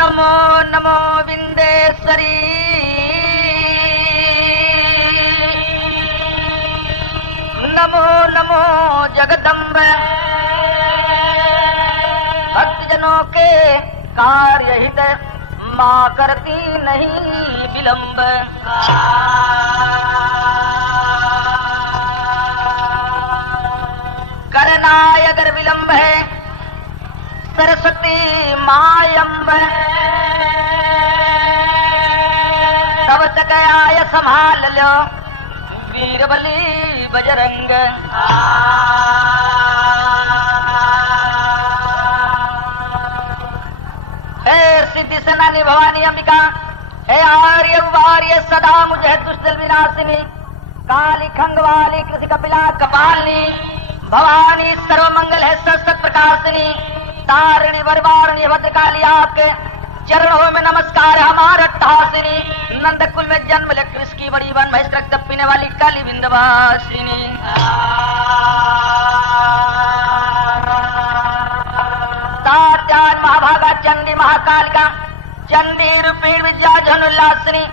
नमो नमो विंदेश्वरी नमो नमो जगदम्बे भक्तजनों के कार्य हित माँ करती नहीं विलंब। करना अगर विलंब है सरस्वती मायम्ब तब तक आय संभाल लो वीरबली बजरंग। हे सिद्धि सेनानी भवानी अंबिका, हे आर्य उभार्य सदा मुझे दुष्टल विनाशिनी, काली खंगवाली कृषि कपिला कपालिनी, भवानी सर्वमंगल है सत प्रकाशिनी, तारिणी वरवारिणी भद्रकाली आपके चरणों में नमस्कार हमारा तासिनी। नंदकुल में जन्म ले कृष्ण की बड़ी वन भैंस रक्त पीने वाली काली विंध्यवासिनी। महाभागा चंडी महाकालिका चंडी रूपीण विद्या धनुल्लासिनी,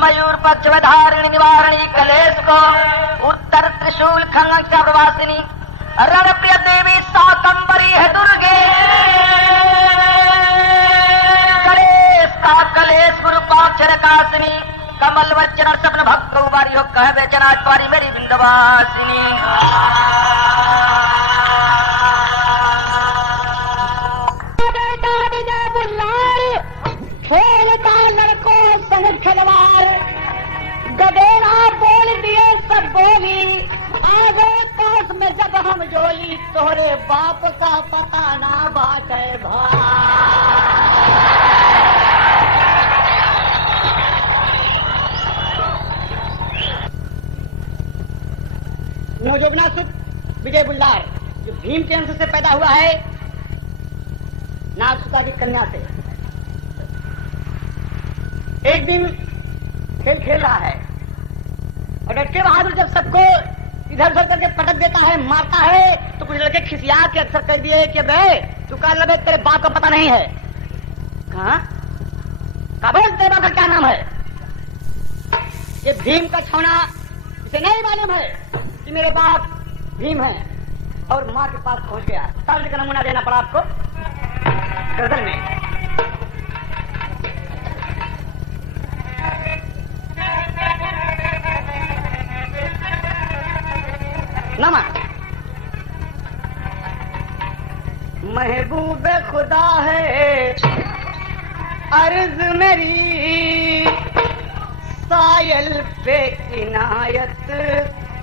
मयूर पक्षधारिणी निवारणी कलेश को उत्तर त्रिशूल खंग प्रवासिनी, रण प्रिय देवी साकंबरी है दुर्गे, कलेश गुरु पाक्षर कासिनी, कमल वचन सपन भक्त उबारी हो कह बेचना तुम्हारी मेरी विंध्यवासिनी। खेलता लड़कों संग खिलवाड़, गदेना बोल दिए सब बोली, आगे पास में जब हम जोली, तोहरे बाप का पता ना बाटे नौजोगनासुत विजय बुल्लार जो भीम के अंश से पैदा हुआ है, नागसुता की कन्या से, एक दिन खेल खेल रहा है और डटके बहादुर जब सबको इधर उधर करके पटक देता है, मारता है, तो कुछ लड़के खिसिया के अक्सर कह दिए कि बे तू कह लगे तेरे बाप का पता नहीं है। कहा बोल तेरे बाप का क्या नाम है? ये भीम का छौना, इसे नहीं मालूम है कि मेरे बाप भीम है, और माँ के पास पहुंच गया। तब का नमूना देना पड़ा आपको गर्दन में। नमः महबूब खुदा है अर्ज मेरी, सायल पे इनायत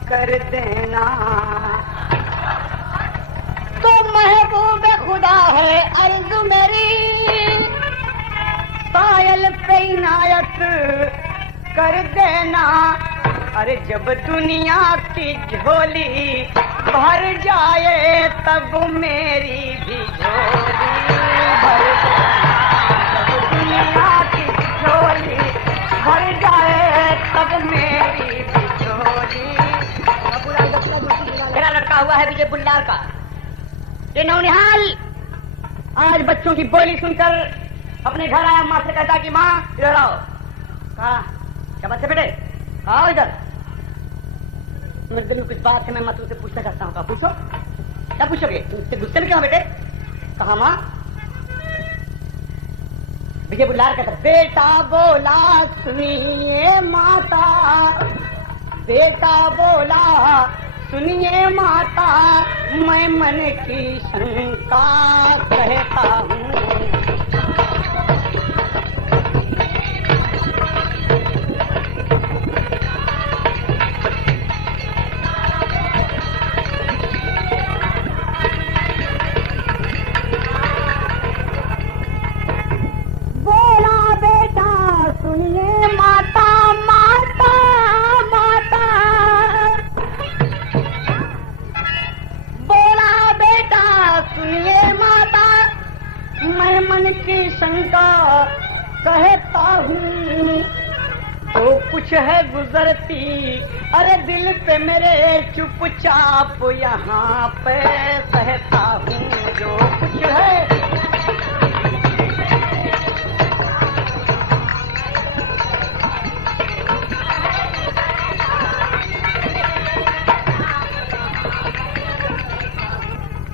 कर देना। तो महबूब खुदा है अर्ज मेरी, सायल पे इनायत कर देना। अरे जब दुनिया की झोली भर जाए तब मेरी भी झोली भर जाए। जब दुनिया की झोली भर जाए तब मेरी भी झोली। मेरा लड़का हुआ है विजय बुल्लार का, ये नौनिहाल आज बच्चों की बोली सुनकर अपने घर आया। माँ से कहता कि माँ इधर आओ। कहा क्या बात है बेटे? आओ इधर, मेरे दिल में कुछ बात है, मैं तुमसे पूछना चाहता हूँ। पूछो। क्या पूछोगे? तुमसे गुस्से में क्यों बेटे? कहा माँ। विजय बुल्लार कहता बेटा बोला सुनिए माता, बेटा बोला सुनिए माता, मैं मन की शंका कहता हूँ। सुनिए मैं मन की शंका कहता हूँ तो कुछ है गुजरती, अरे दिल पे मेरे चुपचाप यहाँ पे सहता हूँ जो कुछ है।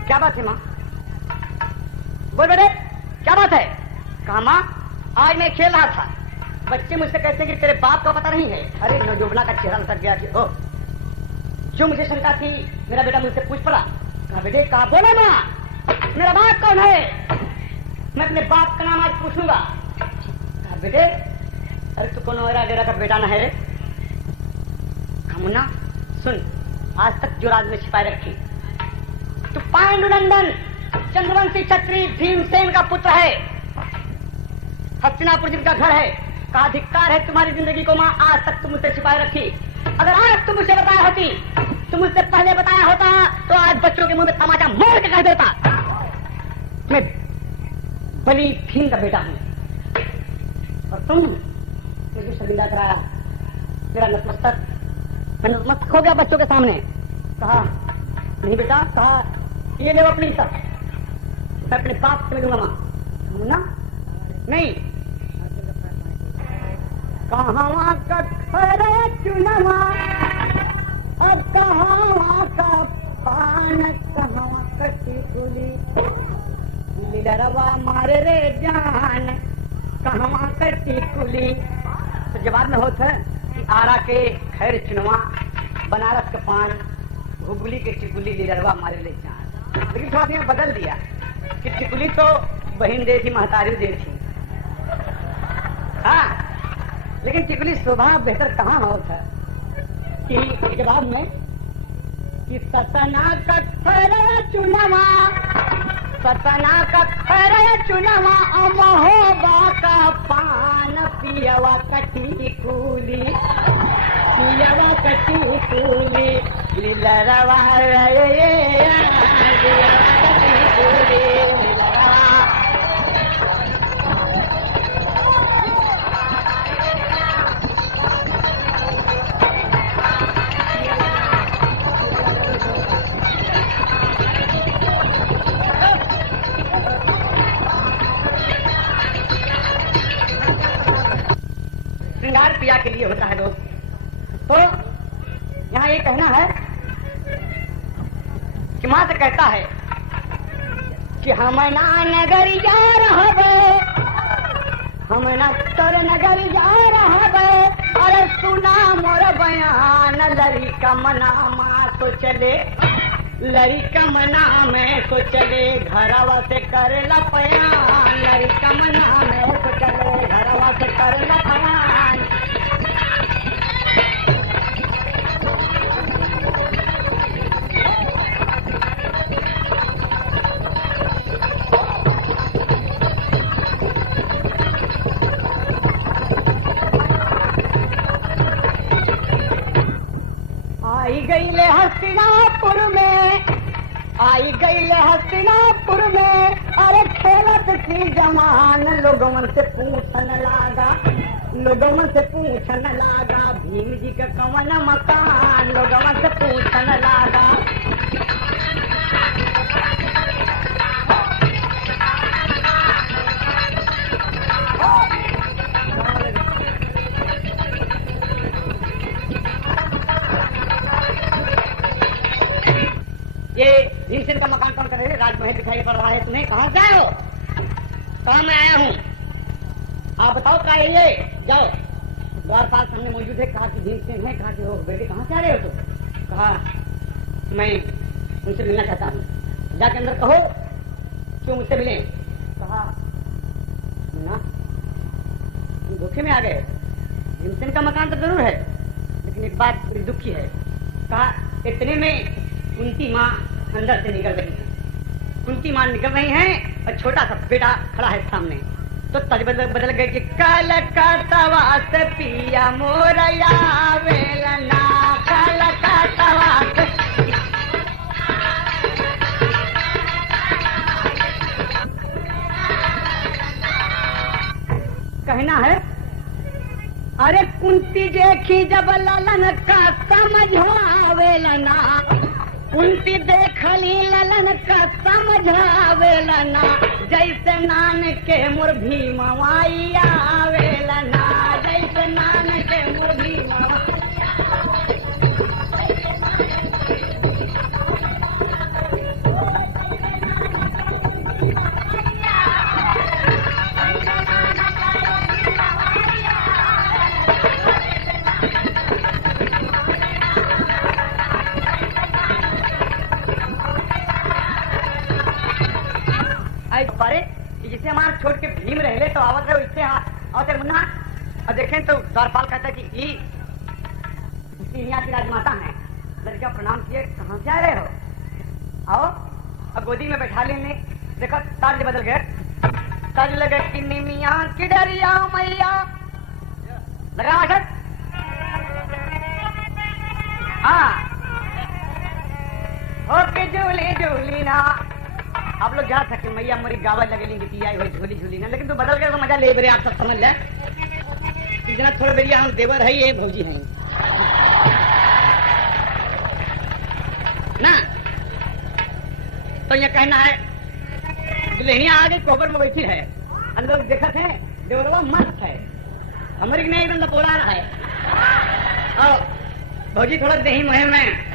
क्या बात है माँ? बोल बेटे क्या बात है? कहा माँ आज मैं खेल रहा था, बच्चे मुझसे कहते हैं कि तेरे बाप का पता नहीं है। अरे नौजोबना का चेहरा उतर गया कि ओ, जो मुझे शंका थी मेरा बेटा मुझसे पूछ पड़ा। कहा बेटे कहा बोला माँ मेरा बाप कौन है? मैं अपने बाप का नाम आज पूछूंगा। कहा बेटे अरे तू कौन मेरा डेरा का बेटा न है रे? कहा मुन्ना सुन, आज तक जो राज में छिपाए रखी, तू पांडुनंदन चंद्रवंशी क्षत्रिय भीमसेन का पुत्र है, हस्तिनापुर जिनका घर है, का अधिकार है तुम्हारी जिंदगी को माँ आज तक तुम मुझसे छिपाए रखी। अगर आज तुम मुझे बताया होती, तुम मुझसे पहले बताया होता तो आज बच्चों के मुंह में तमाचा मार के कह देता मैं बली भीम का बेटा हूँ। और तुम मुझे शर्मिंदा कराया, मेरा नतमस्तक, मैं नतमस्तक हो गया बच्चों के सामने। कहा नहीं बेटा, कहा ये ले अपनी इज्जत, मैं अपने बाप से मिलूंगा माँ। ना नहीं, कहाँ का खरा चुनवा अब कहाँ का पान, कहाँ कटी गुली डरवा मारे रे जान, कहाँ कटी कुली। तो जवाब में होता है कि आरा के खैर चुनवा, बनारस का पान, घुगुली के टिकुली लिडरवा मारे ले जान। लेकिन थोड़ा सा बदल दिया कि टिकुली तो बहन दे थी, महतारी दे थी, हाँ, लेकिन टिकुली स्वभाव बेहतर कहाँ होता है कि जवाब में कि सतना का खरा चुनवा, सतना का खरा चुनवा, महोबा का पान, पियवा कटी कूली, पियवा कटी कूली लीलरवा श्रृंगार पिया के लिए होता है दोस्त। तो यहाँ ये कहना है कि माँ से कहता है कि हम ना नगर जा रहे, हम ना तर नगर जा रहे, अरे सुना मोर बयान, लड़ी का मना माँ तो चले, लड़ी का मना में तो चले, घरवा से कर ला पयान, लड़ी का मना में तो चले, घरवा से कर ला पयान। आई गई ले हस्तिनापुर में, आई गई ले हस्तिनापुर में, अरे खेलत थी जवान, लोगों से पूछन लागा, लोगों से पूछन लागा, भीम जी का कवन मकान, लोगों से पूछन लागा। ये भीमसेन का मकान कौन कर रहे? राजमहल दिखाई पड़ रहा है तुम्हें, कहाँ से आए हो? कहाँ मैं आया हूँ? आप बताओ क्या है ये? जाओ, द्वारपाल सामने मौजूद है। कहा कि भीमसेन है, कहा कि हो बेटे कहाँ से आ रहे हो तुम? कहा मैं उनसे मिलना चाहता हूँ। जाके अंदर कहो क्यों मुझसे मिले। कहा ना तुम धोखे में आ गए, भीमसेन का मकान तो जरूर है, लेकिन एक बात बड़ी दुखी है। कहा इतने में कुंती माँ अंदर से निकल रही है, कुंती माँ निकल रही हैं और छोटा सा बेटा खड़ा है सामने। तो तज बदल गए कि कल का तवा से पिया मोरया वेलना, कल का तवा से अरे कुंती देखी जब ललन का समझावेलना, कुंती देखली ललन का समझावेलना, जैसे नान के मोर भीमवाई आवेलना, जैसे नान के मोर भीमवाई। बारे जिसे हमारे छोड़ के भीम रहे तो आवत रहे इससे और मुन्ना अब देखें तो द्वारपाल कहता कि यहाँ की राजमाता है। लड़का प्रणाम किए, कहाँ से आ रहे हो? आओ अब गोदी में बैठा लेने। देखो ताज बदल गए, ताज लगे कि निमिया की डरिया मैया लगा मास्टर। हाँ ओके झूली झूली ना आप लोग जा सकते मैया मरी गावा लगेली गीती आई हुई झोली झूली ना, लेकिन तू बदल गए तो मजा ले बेरे आप सब समझ ले। इतना थोड़ा बेरिया हम देवर है ये भौजी है ना। तो ये कहना है दुल्हनिया आगे कोबर में बैठी है, अंदर देखा थे देवरवा मस्त है, हमारी नहीं एकदम पोला रहा है। और भौजी थोड़ा दही मुहिम में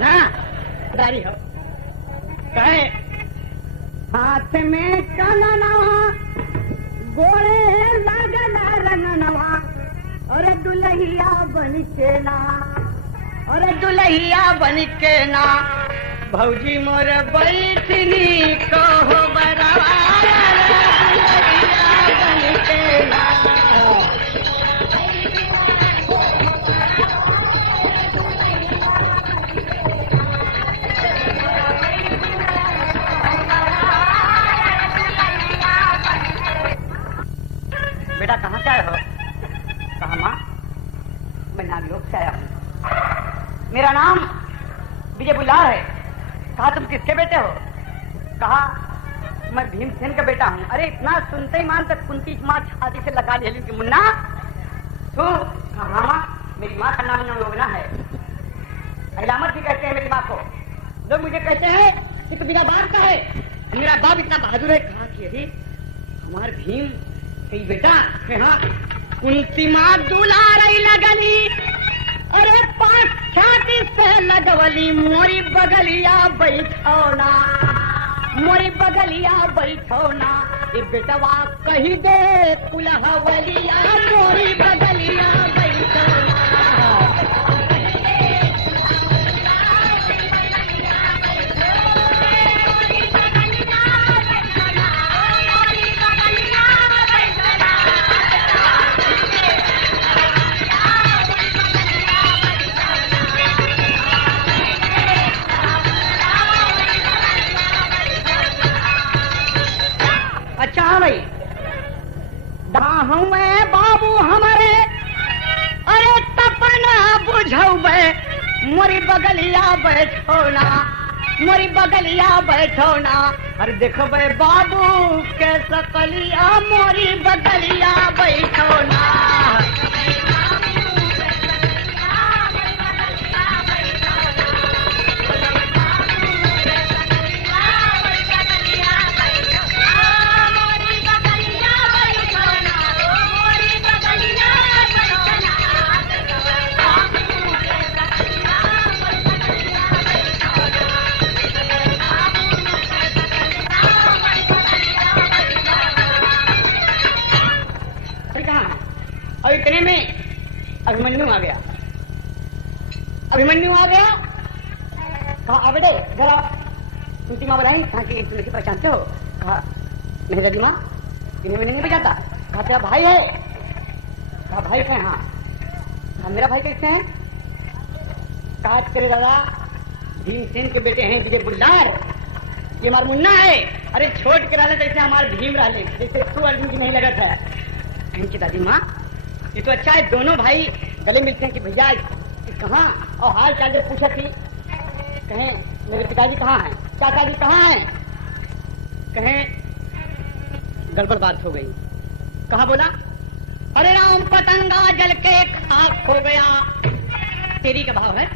ना दारी हो कहे हाथ में कननवा गोरे लगना रंगनवा, और दुल्हिया बन के ना, और दुल्हिया बन के ना भौजी मोर बैठनी कहो बरावा, दुल्हिया बन के ना। बेटा कहाँ से आए हो? कहा माँ मैं नागलोक से आया हूँ, मेरा नाम विजय बुल्लार है। कहा तुम किसके बेटे हो? कहा मैं भीमसेन का बेटा हूँ। अरे इतना सुनते ही मान तक कुंती माँ छाती से लगा ली कि मुन्ना तू? कहा माँ मेरी माँ का नाम योगना है, अलामत भी कहते हैं मेरी माँ को। लोग मुझे कहते हैं कि तो बिना बाप का है, मेरा बाप इतना बहादुर है। कहा कि अरे हमारे भीम कई बेटा हाँ कुंती माँ दुलारई लगली, अरे पांच छाती से लगवली मोरी बगलिया बैठौना, मोरी बगलिया बैठौना, ये बेटवा कही दे कुलहवलिया मोरी बगलिया बैठौना। अच्छा भाई दाहू में बाबू हमारे, अरे तपना बुझौबे मोरी बगलिया बैठौना, मोरी बगलिया बैठौना, अरे देखो बे बाबू के सकलिया मोरी बगलिया बैठौना। और इतने में अभिमन्यु आ गया, अभिमन्यु आ गया। कहा आ बेटे जरा कुंती माँ बताई कहाँ की तुम लेके पहचानते हो? कहा नहीं लगी माँ, इन्हें मैंने नहीं बजाता। कहा तेरा भाई है? कहा भाई है। हाँ कहा मेरा भाई कैसे है? कहा तेरे दादा भीमसेन के बेटे हैं विजय बुल्लार, ये हमारा मुन्ना है। अरे छोड़ के रहा जैसे हमारे भीम रहा जैसे तू अर्जुन की नहीं लगा था। कहीं दादी माँ ये तो अच्छा है, दोनों भाई गले मिलते हैं कि भैया कहाँ और हाल चाल जब पूछा थी। कहें मेरे पिताजी कहाँ हैं, चाचा जी कहाँ हैं? कहें गड़बड़ बात हो गई। कहा बोला, अरे राम पतंगा जल के खाक हो गया। तेरी का भाव है,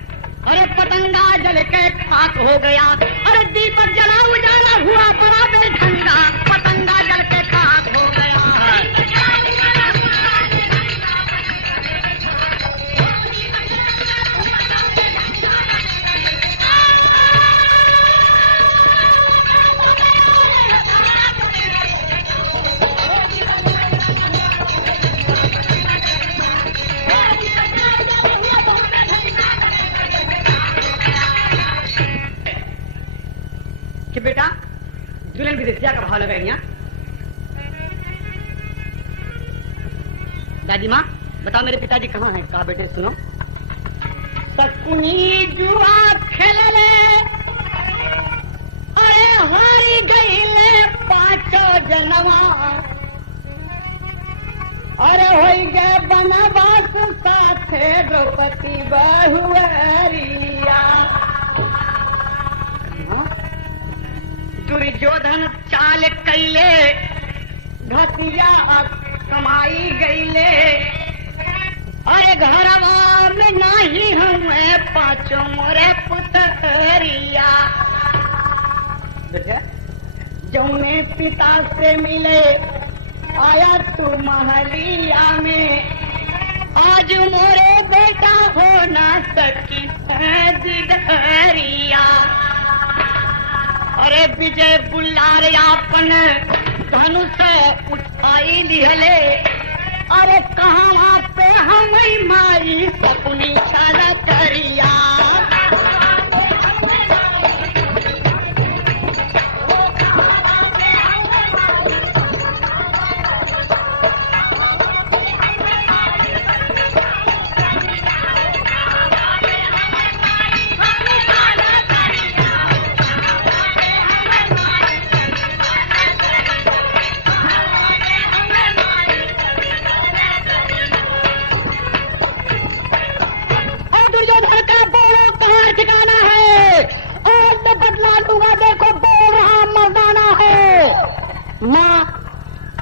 अरे पतंगा जल के खाक हो गया। अरे दीपक जला उजाला हुआ बड़ा बेढंगा, पतंगा जल के खाक हो गया। कि बेटा दुल्हन विदेशिया का भाव लगा यहाँ। दादी माँ बताओ मेरे पिताजी कहाँ हैं? कहा बेटे सुनो, सकुनी जुआ खेल ले, अरे हारी गई ले पांचों जनवा, अरे हो गए बनवास साथे द्रौपदी बहुरिया। दुर्योधन चाल कैले घटिया कमाई गईले, अरे घरवा में नाही हमें पांचों मोरे पुतरिया। जौने पिता से मिले आया तू महलिया में, आज मोरे बेटा हो ना सकी दिदरिया। अरे विजय बुलार अपन धनुष उठाई लिहले, अरे कहाँ पे हम माई सपनी छाला करिया।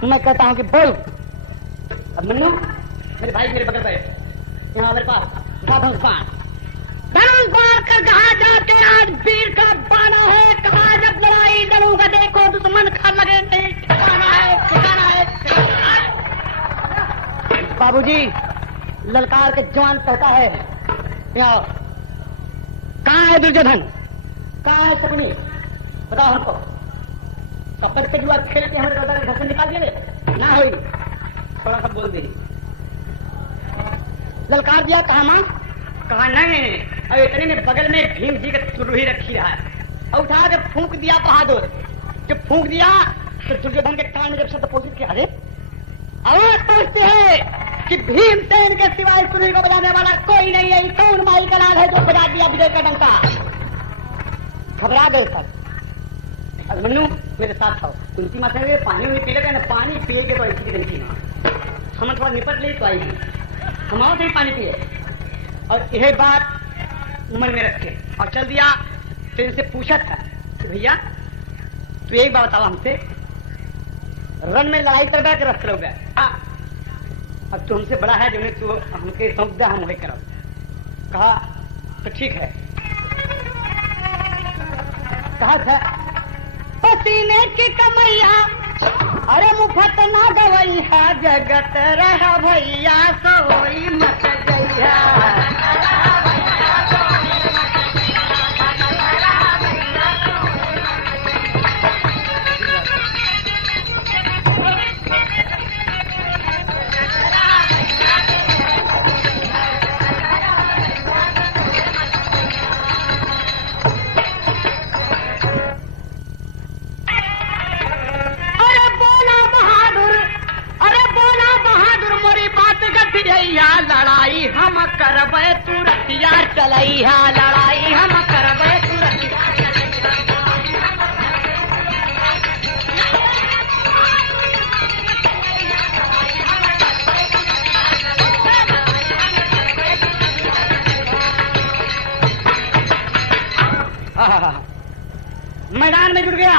मैं कहता हूँ कि बोल। अब मन्नू मेरे भाई मेरे बगल बैठ, यहाँ मेरे पास धनुष बाण कर कहा जाके आज वीर का बाना है। कहा जब लड़ाई लड़ूंगा देखो दुश्मन खा लगे नहीं, ठिकाना है। बाबूजी ललकार के जवान कहता है, यहाँ कहाँ है दुर्योधन, कहाँ है शकुनी, बताओ हमको। कपड़ पे जुआ खेल के हमारे दादा घर से निकाल दिए ना हुई, थोड़ा सा बोल दी। ललकार दिया, कहा मां, कहा नहीं। और इतने में बगल में भीम जी का तुरही रखी रहा है, और उठा के फूंक दिया बहादुर। जब फूंक दिया तो दुर्योधन के कान में जब शब्द पहुंची कि अरे आवाज पहुंचती है कि भीमसेन के सिवाय तुरही को बजाने वाला कोई नहीं है, कौन माई का नाम है जो बजा दिया विजय का डंका। घबरा गए सब। मन्नू मेरे साथ आओ, कुंती माता में पानी नहीं पी लेगा ना, पानी पिए के तो ऐसी की गलती हम थोड़ा निपट ले तो आएगी, हम आओ नहीं पानी पिए। और यह बात मन में रखे और चल दिया। फिर इनसे पूछा था कि भैया तू एक बात बताओ हमसे, रन में लड़ाई कर गया कि रख लो गया? अब तू हमसे बड़ा है जो तू हमके सौंप दे, हम वही करो। कहा तो ठीक है। कहा था पसीने की कमैया, अरे मुफत ना गवैया, जगत रहा भैया सोई मत गैया। लड़ाई हम करबे तुरतिया चलैया, लड़ाई हम करबे तुरतिया। मैदान में जुट गया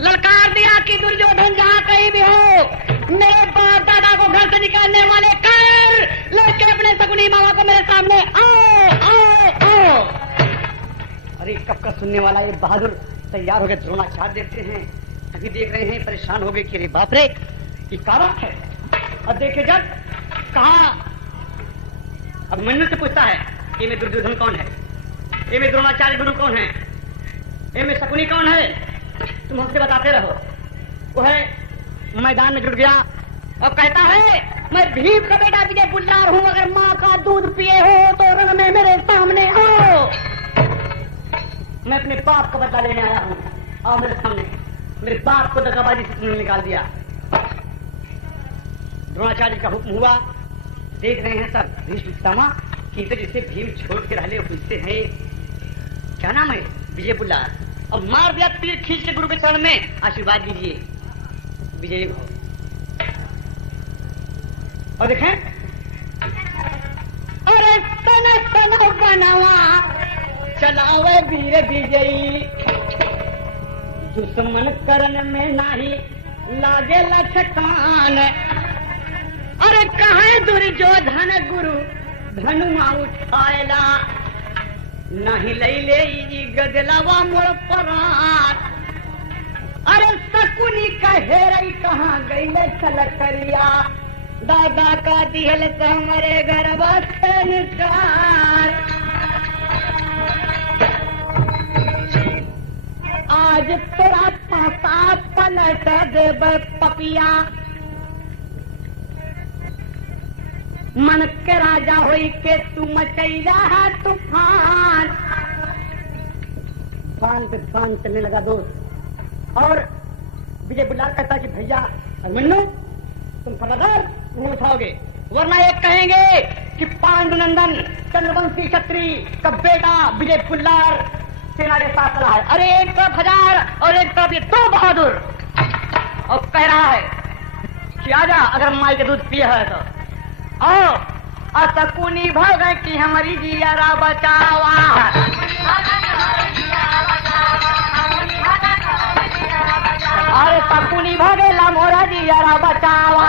ललकार दिया कि दुर्योधन जहाँ कहीं भी हो, मेरे बाप दादा को घर से निकालने वाले कर लेके अपने शकुनी मामा को मेरे सामने आओ आओ आओ। अरे कब का सुनने वाला ये बहादुर तैयार हो गए, द्रोणाचार्य देखते हैं, अभी देख रहे हैं, परेशान हो गए कि अरे बाप रे ये कारण है। अब देखे जब कहा, अब मनु से पूछता है ये में दुर्योधन कौन है, ये में द्रोणाचार्य गुरु कौन है, ये में शकुनी कौन है, तुम हमसे बताते रहो। वो है मैदान में जुट गया और कहता है मैं भीम का बेटा विजय बुल्लार हूँ, अगर माँ का दूध पिए हो तो रण में मेरे सामने आओ। मैं अपने बाप का बदला लेने आया हूँ, आओ मेरे सामने। मेरे बाप को दगाबाजी से तुमने निकाल दिया। द्रोणाचार्य का हुक्म हुआ, देख रहे हैं सब भीष्म पितामह कि तो जिसे भीम छोड़ के रहले उससे है, क्या नाम है, विजय बुल्लार। अब मार दिया तीर खींच के गुरु के चरण में, आशीर्वाद दीजिए विजयी हो। और देखें, अरे सन सन बनवा चलावे वीर विजयी, दुश्मन करन में नाही लागे लठकान। अरे कहे दुर्योधन गुरु धनुमा उठाएला, नहीं ले गदलावा मोर परान। अरे शकुनी कहे रही कहाँ गई चल करिया, दादा का दिहल हमारे घर बसनकार। आज तेरा पासा पलट देव पपिया, मन के राजा होई के तू मचैला है तूफान। बांध पे बांध चलने लगा दोस्त। और विजय बुल्लार कहता कि भैया अभिमन्यु तुम खबरदार नहीं उठाओगे, वरना ये कहेंगे कि पांडुनंदन चंद्रवंशी क्षत्रिय का बेटा विजय बुल्लार सेना के साथ रहा है। अरे एक तरफ 1000 और एक तरफ ये 2 बहादुर, और कह रहा है कि आजा अगर माई के दूध पिए है तो आओ। शकुनी भग की हमारी जियारा बचावा, अरे शकुनी भगेला मोरा जियारा बचावा।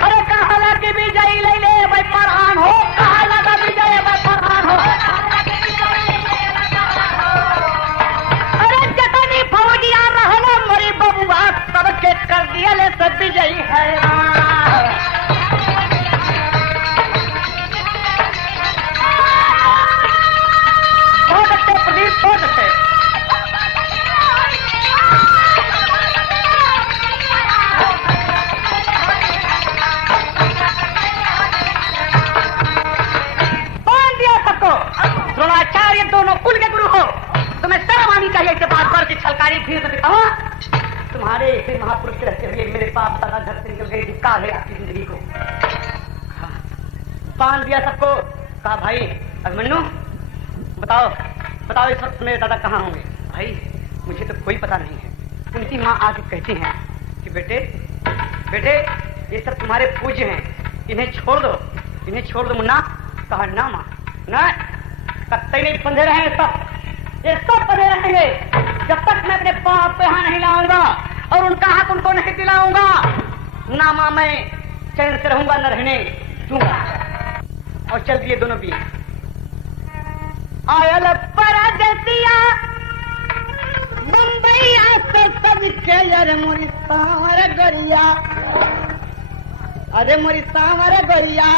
अरे कहा लगे विजय ले ले भाई परान हो, कहा लगा विजय भाई परान हो। अरे जतनी फौजिया रहना मोरी बबुआ सबके कर दिया ले सब विजयी है। द्रोणाचार्य दोनों कुल के गुरु हो, तुम्हें शर्म आनी चाहिए इसे बात कर की छलकारी भीड़ में दिखाओ। तुम्हारे ऐसे महापुरुष के रहते हुए मेरे बाप दादा घर से निकल गए, धिक्कार है आपकी जिंदगी को। बांध दिया सबको, कहा भाई अभिमन्यु बताओ बताओ इस वक्त मेरे दादा कहाँ होंगे। भाई मुझे तो कोई पता नहीं है। उनकी माँ आके कहती हैं कि बेटे बेटे ये सब तुम्हारे पूज्य हैं, इन्हें छोड़ दो, इन्हें छोड़ दो मुन्ना। कहा ना माँ ना, कत्ते नहीं बंधे रहे सब, ये सब बंधे रहेंगे जब तक मैं अपने बाप पे यहाँ नहीं लाऊंगा और उनका हक उनको नहीं दिलाऊंगा। ना माँ मैं चैन से रहूंगा न रहने दूंगा। और चल दिए दोनों भी। आयल परदेसिया मुंबईया से सबके यार मोरी सावर गोरिया, अरे मोरी सावर गोरिया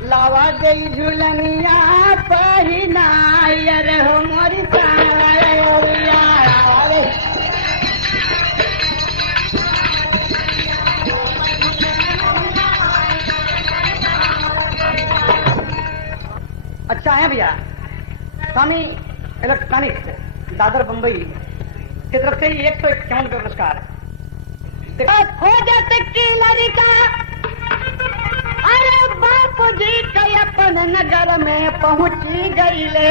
लावा गई झुलनिया पहिना यार हो मोरी सावर गोरिया। अच्छा है भैया, स्वामी इलेक्ट्रॉनिक्स दादर बंबई की तरफ से 151 का पुरस्कार। हो जाते की लड़का अरे बापू जी कई अपन नगर में पहुंची गईले,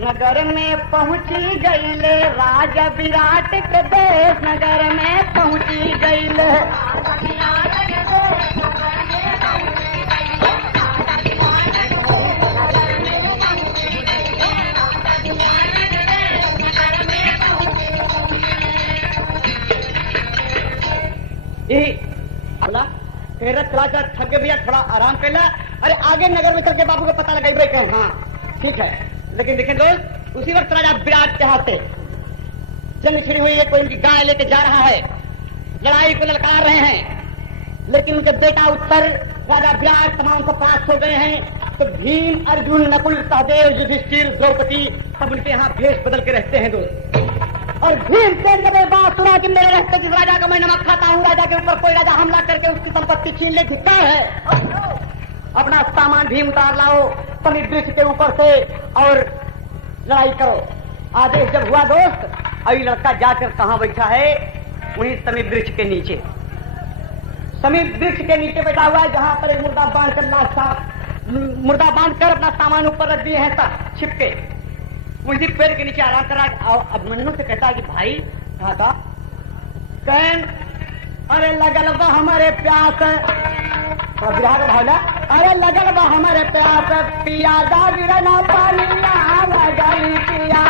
नगर में पहुंची गईले राजा विराट के देश, नगर में पहुंची गईले। के भैया थोड़ा आराम कर ला। अरे आगे नगर में चल के बाबू को पता लगा भाई कहीं। हाँ ठीक है, लेकिन देखें दोस्त, उसी वक्त राजा विराट के हाथ से जंग छिड़ी हुई है, कोई उनकी गाय लेके जा रहा है, लड़ाई को ललकार रहे हैं, लेकिन उनके बेटा उत्तर राजा विराट तमाम को पास हो गए हैं। तो भीम, अर्जुन, नकुल, सहदेव, युधिष्ठिर, द्रौपदी सब उनके यहाँ भेष बदल के रहते हैं दोस्त। और भीमसेन जब ये बात सुना कि मेरे रहते जिस राजा का मैं नमक खाता हूँ, राजा के ऊपर कोई राजा हमला करके उसकी संपत्ति छीन ले धिक्का है, अपना सामान भीम उतार लाओ समी वृक्ष के ऊपर से और लड़ाई करो। आदेश जब हुआ दोस्त, अभी लड़का जाकर कहाँ बैठा है, वहीं समी वृक्ष के नीचे, समी वृक्ष के नीचे बैठा हुआ है, जहां पर एक मुर्दा बांध कर अपना सामान ऊपर रख दिए हैं सब छिपके, उसी पेड़ के नीचे आराम कर रहा। अभिमन्यु से कहता है कि भाई कहा था कहन, अरे लगल बा हमारे प्यास, बिहार भावना, अरे लगल बा हमारे प्यास, पिया दा बिरना पानी लगल पिया।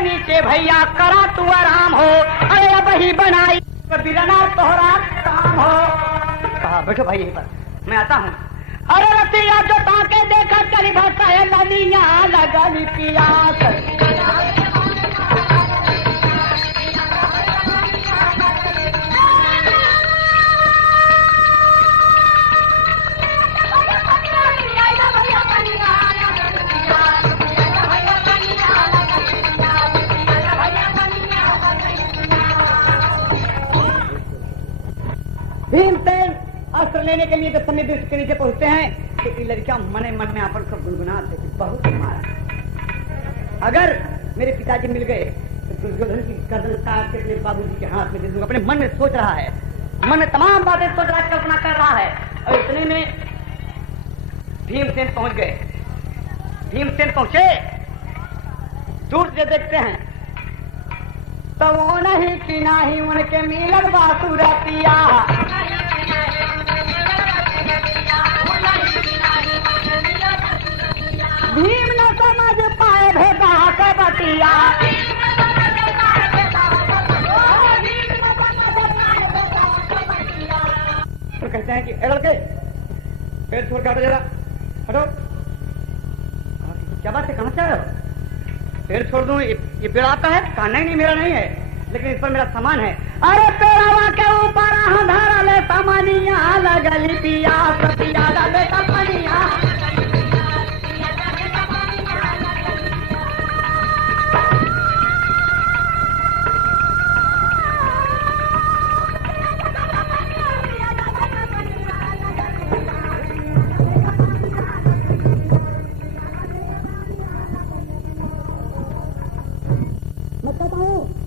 नीचे भैया करा तू आराम हो, अरे अब ही बनाई बिरना तोहरा काम हो। कहा बैठो भाई यहीं पर, मैं आता हूँ। अरे रतिया जो ताके देखा चली भाषा है, नदिया लगली पियास। भीमसेन अस्त्र लेने के लिए जब समी वृक्ष के नीचे पहुंचते हैं तो लड़कियां मने मन में अपन को गुनगुनाते कि बहुत मारा, अगर मेरे पिताजी मिल गए तो दुर्योधन की गर्दन काट के बाबूजी के हाथ में दे दूंगा। अपने मन में सोच रहा है, मन में तमाम बातें सोच रहा है, कल्पना कर रहा है। और इतने में भीमसेन पहुंच गए। भीमसेन पहुंचे, दूर से देखते हैं तो वो नहीं कि नहीं उनके मिलन बासुरतिया। भीम न समझ पाए भेदा के बतिया, तो कहते हैं कि लड़के पेड़ छोड़ के हटो, जरा हटो। क्या बात है, कहाँ से आ रहे हो? पेड़ छोड़ दूं, ये पेड़ आपका है? कहा नहीं मेरा नहीं है, लेकिन इस पर मेरा सामान है। अरे पेड़वा के ऊपर धारा ले सामानिया लगली पिया, पिया ले सामानिया।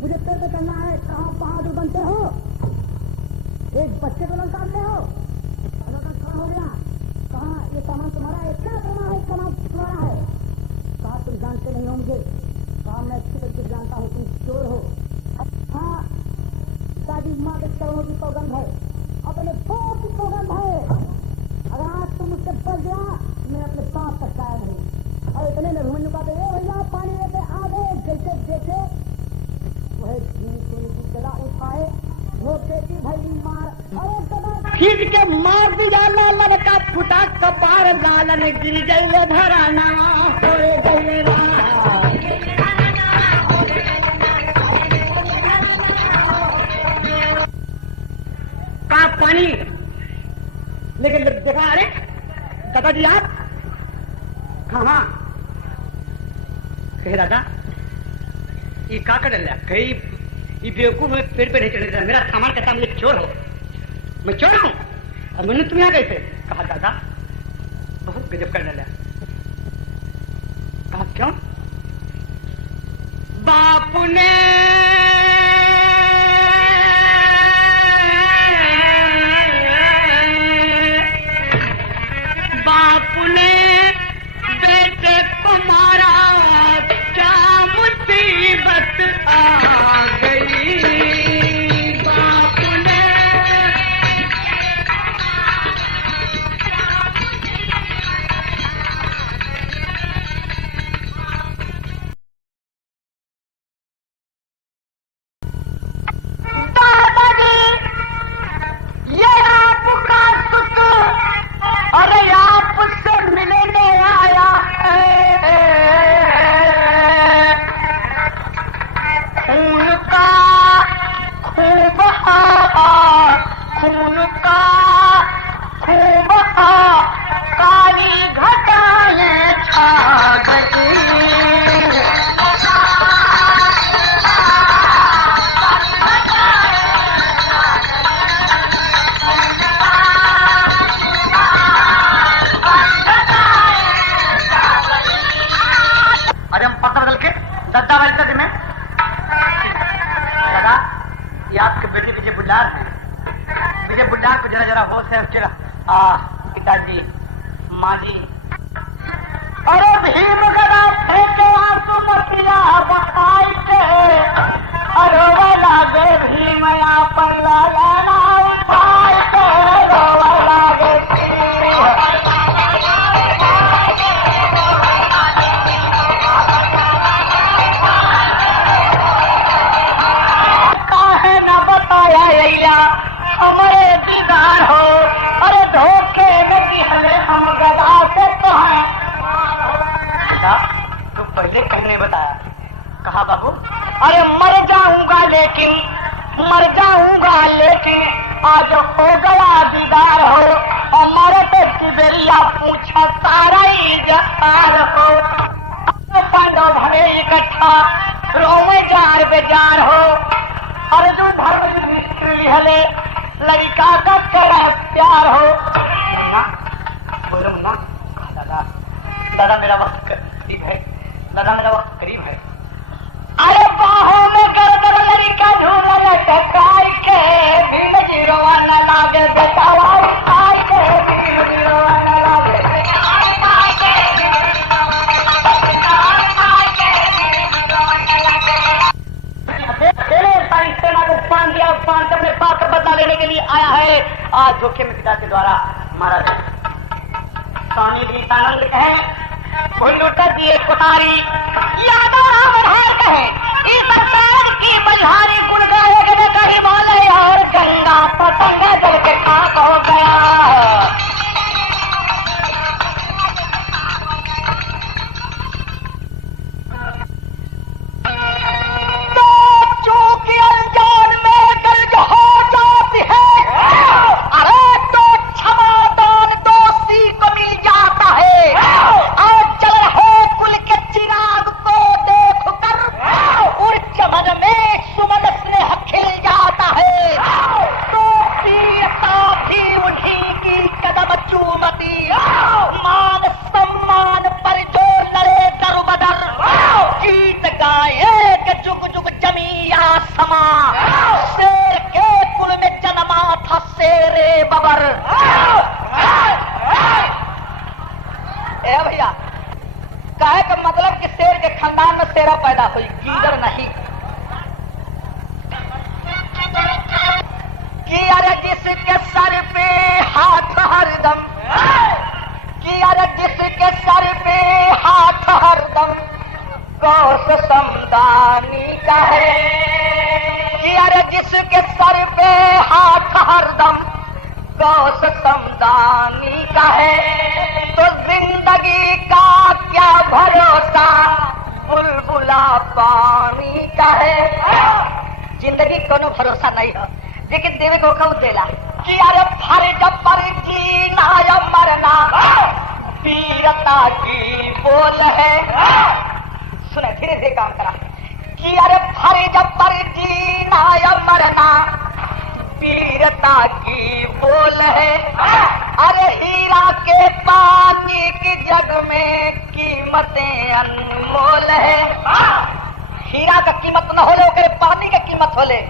मुझे कैसे करना है, कहाँ बहादुर बनते हो, एक बच्चे को ललकारते हो, खड़ा हो गया, कहाँ ये सामान तुम्हारा है, क्या करना है, सामान तुम्हारा है, कहा तुम जानते नहीं होंगे, कहा मैं अच्छी तरह से जानता हूँ, तुम चोर हो। अच्छा दादी माँ के चरणों की सौगंध है, अपने बाप की सौगंध है, अगर आज तुम मुझसे बच गया मैं अपने बाप तक जाया नहीं। और इतने में अभिमन्यु का भैया पानी लेते आ गए, जैसे जैसे उठाए खींच के मार दिया, लाल का फुटा कपार, लालन गिर गई धराना का पानी। लेकिन देखा, अरे दादाजी आप कहाँ? कहे दादा ये का कर डाला, कहीं ये बेवकूफ पेड़ पे नहीं चढ़ने देता, मेरा सामान कहता मुझे चोर हो, मैं चोर हूँ। और मैंने तुम यहाँ कैसे? कहा दादा बहुत गजब कर डाला। कहा क्यों? बापू ने बेटे को मारा, क्या मुसीबत आ का खूब काली घटाएं छा गई। अरे हम पत्थर बदल के दद्दा वाले में लगा ये आपके बेटे विजय बुल्लार है। विजय बुल्लार को जरा जरा होश है उसके पिताजी माँ जी। अरे भीम गदा फेंके आंसू मतिया बकाई के रोवा लागे भीम अपन लाला उपाय के रोवा लागे। काहे न बताया अय्या हमारे दीदार हो। अरे धोखे में हले हम गदा से कहें। तू पहले क्यों नहीं बताया? कहा बाबू अरे मर जाऊंगा लेकिन आज हो गया दीदार हो। हमारे पे तिबेरिया पूछा सारा इजहार हो। पांडव भले इकट्ठा रोवे जार बेजार हो। अर्जुन धर्म हले लड़का का तेरा प्यार हो। बोलो मुन्ना दादा दादा मेरा वक्त करीब है। दादा मेरा वक्त करीब है। अरे बाहों में गर्दन लड़का ढूंढ टकाई के भीम जीरो न लागे बेटावा आई के भीम जीरो न लागे। पान दिया पान से अपने पाप का बदला लेने के लिए आया है। आज धोखे में पिता के द्वारा मारा जाए। स्वामी विवेकानंद कहे लुटा दिए कुठारी यादव राम हार कहे इस सरकार की बलिहारी गुण गाए गए कहीं बोले और गंगा पतंगा जल के खाक हो गया। कहे का मतलब कि शेर के खानदान में शेरा पैदा हुई गीदड़ नहीं। कि अरे जिसके सर पे हाथ हरदम कि अरे जिसके सर पे हाथ हरदम कौश समदानी का है। कि अरे जिसके सर पे हाथ हरदम कौश समदानी का है तो जिंदगी का क्या भरोसा बुलबुला पानी का है। जिंदगी कोनो भरोसा नहीं है लेकिन देवे को कब देला कि अरे फर्ज पर जीना या मरना वीरता की बोल है। सुने धीरे धीरे काम करा कि अरे फर्ज पर जीना या मरना वीरता की बोल है। अरे हीरा के पानी की जग में कीमतें अनमोल है। हीरा का कीमत न होले ओकरे पानी का कीमत होले।